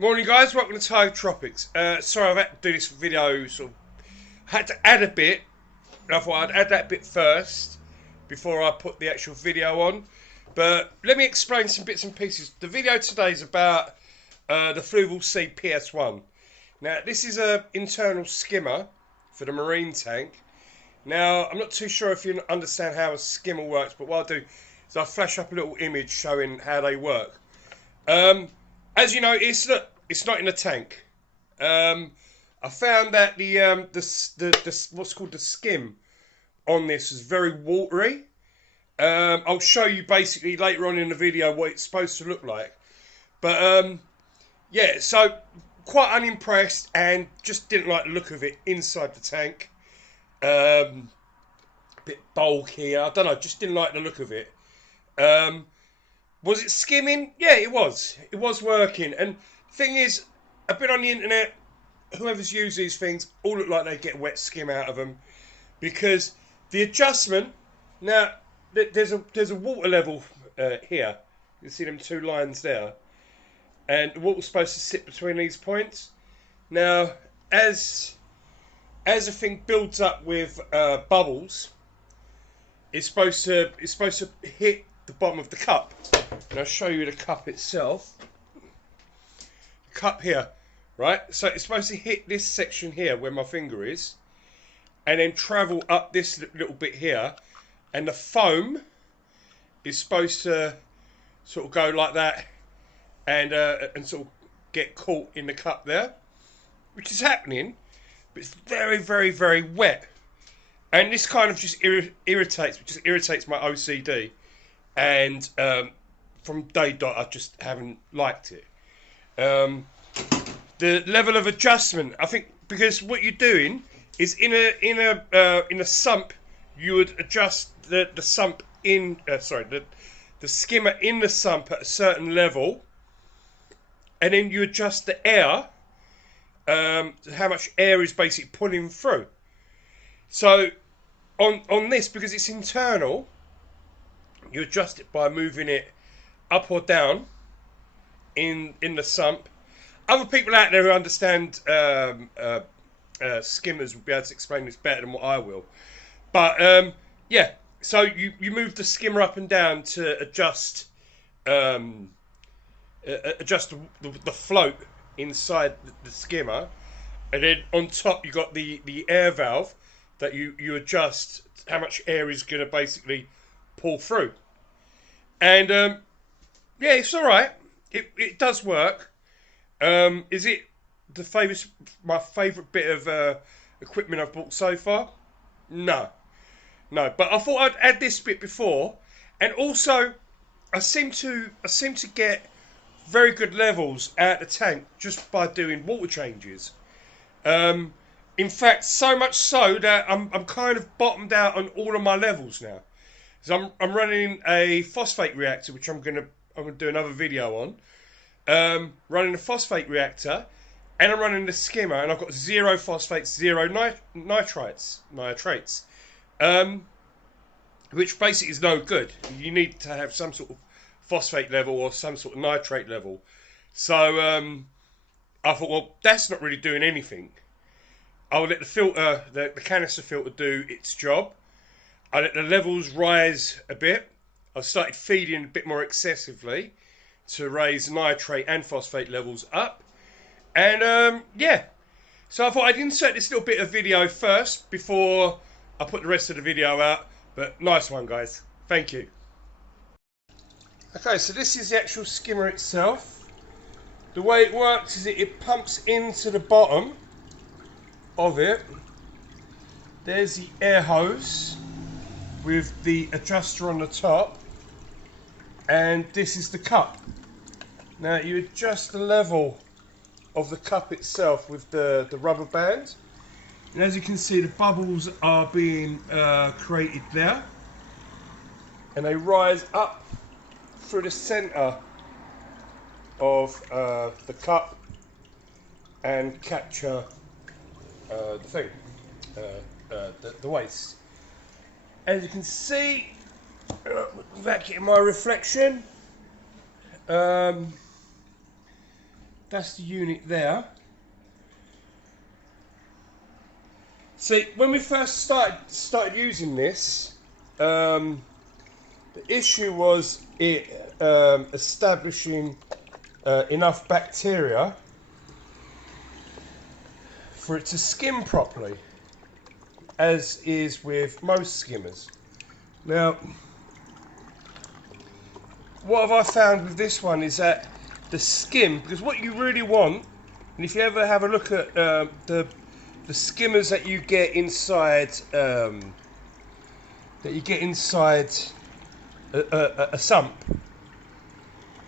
Morning guys, welcome to Tiger Tropics. Sorry I've had to do this video, had to add a bit, and I thought I'd add that bit first before I put the actual video on. But let me explain some bits and pieces. The video today is about the Fluval PS1. Now this is an internal skimmer for the marine tank. Now I'm not too sure if you understand how a skimmer works, but what I'll do is I'll flash up a little image showing how they work. As you know, it's not in a tank. I found that the what's called the skim on this is very watery. I'll show you basically later on in the video what it's supposed to look like. But yeah, so quite unimpressed and just didn't like the look of it inside the tank. A bit bulky. I don't know, just didn't like the look of it. Was it skimming? Yeah, it was. It was working. And thing is, I've been on the internet. Whoever's used these things all look like they get wet skim out of them, because the adjustment. Now, there's a water level here. You see them two lines there, and the water's supposed to sit between these points. Now, as the thing builds up with bubbles, it's supposed to hit the bottom of the cup. And I'll show you the cup itself. The cup here, right? So it's supposed to hit this section here where my finger is, and then travel up this little bit here, and the foam is supposed to sort of go like that, and sort of get caught in the cup there, which is happening, but it's very, very, very wet, and this kind of just irritates my OCD. And from day dot, I just haven't liked it. The level of adjustment, I think, because what you're doing is in a sump, you would adjust the sump in the skimmer in the sump at a certain level, and then you adjust the air, how much air is basically pulling through. So on this, because it's internal, you adjust it by moving it up or down in the sump. Other people out there who understand skimmers will be able to explain this better than what I will. But yeah, so you move the skimmer up and down to adjust the float inside the skimmer, and then on top you got the air valve that you adjust how much air is going to basically pull through. And yeah, it's all right. It does work. Is it my favourite bit of equipment I've bought so far? No. But I thought I'd add this bit before, and also I seem to get very good levels out of the tank just by doing water changes. In fact, so much so that I'm kind of bottomed out on all of my levels now. So I'm running a phosphate reactor, which I'm gonna do another video on. Running a phosphate reactor, and I'm running the skimmer, and I've got 0 phosphates, 0 nitrates, which basically is no good. You need to have some sort of phosphate level or some sort of nitrate level. So I thought, well, that's not really doing anything. I'll let the filter, the canister filter, do its job. I let the levels rise a bit. I started feeding a bit more excessively to raise nitrate and phosphate levels up. And yeah, so I thought I'd insert this little bit of video first before I put the rest of the video out. But nice one, guys. Thank you. Okay, so this is the actual skimmer itself. The way it works is it pumps into the bottom of it. There's the air hose with the adjuster on the top, and this is the cup. Now you adjust the level of the cup itself with the rubber band, and as you can see, the bubbles are being created there, and they rise up through the center of the cup and capture the waste. As you can see, without getting my reflection, that's the unit there. See, when we first started using this, the issue was it establishing enough bacteria for it to skim properly, as is with most skimmers. Now, what have I found with this one is that the skim, because what you really want, and if you ever have a look at the skimmers that you get inside a sump,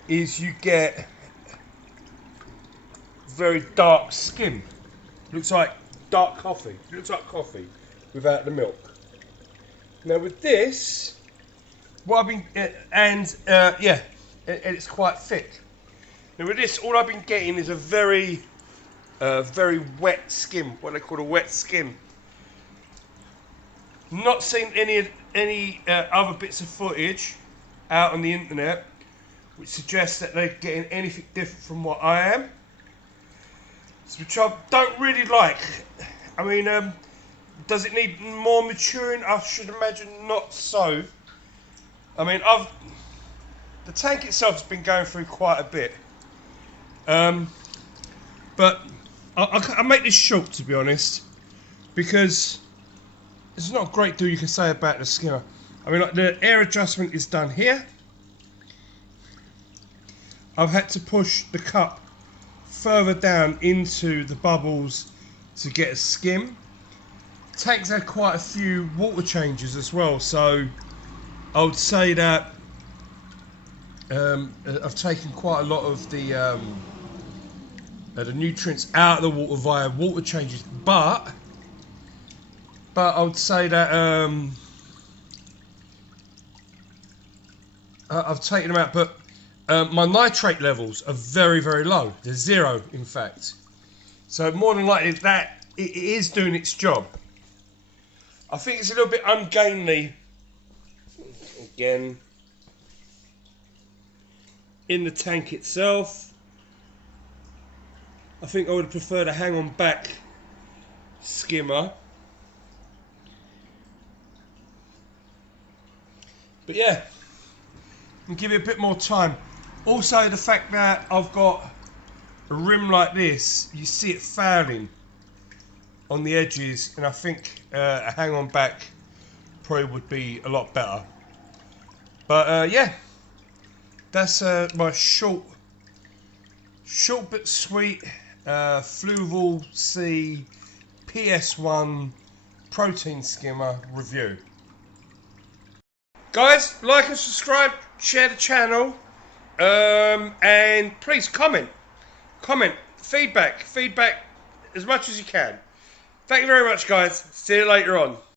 is you get very dark skim. Looks like dark coffee. It looks like coffee without the milk. Now with this, what I've been and it's quite thick. Now with this, all I've been getting is a very wet skim, what they call a wet skim. Not seen any other bits of footage out on the internet which suggests that they're getting anything different from what I am, which I don't really like. I mean, does it need more maturing? I should imagine not so. I mean, the tank itself has been going through quite a bit, but I make this short, to be honest, because there's not a great deal you can say about the skimmer. I mean, like, the air adjustment is done here. I've had to push the cup further down into the bubbles to get a skim. Tank's had quite a few water changes as well, so I would say that I've taken quite a lot of the nutrients out of the water via water changes, but I would say that I've taken them out, but my nitrate levels are very low. They're zero, in fact. So more than likely that it is doing its job. I think it's a little bit ungainly, again, in the tank itself. I think I would prefer the hang-on back skimmer. But yeah, and give it a bit more time. Also, the fact that I've got a rim like this, you see it fouling on the edges, and I think a hang-on back probably would be a lot better. But yeah, that's my short but sweet Fluval PS1 protein skimmer review. Guys, like and subscribe, share the channel, and please comment, feedback as much as you can. Thank you very much, guys. See you later on.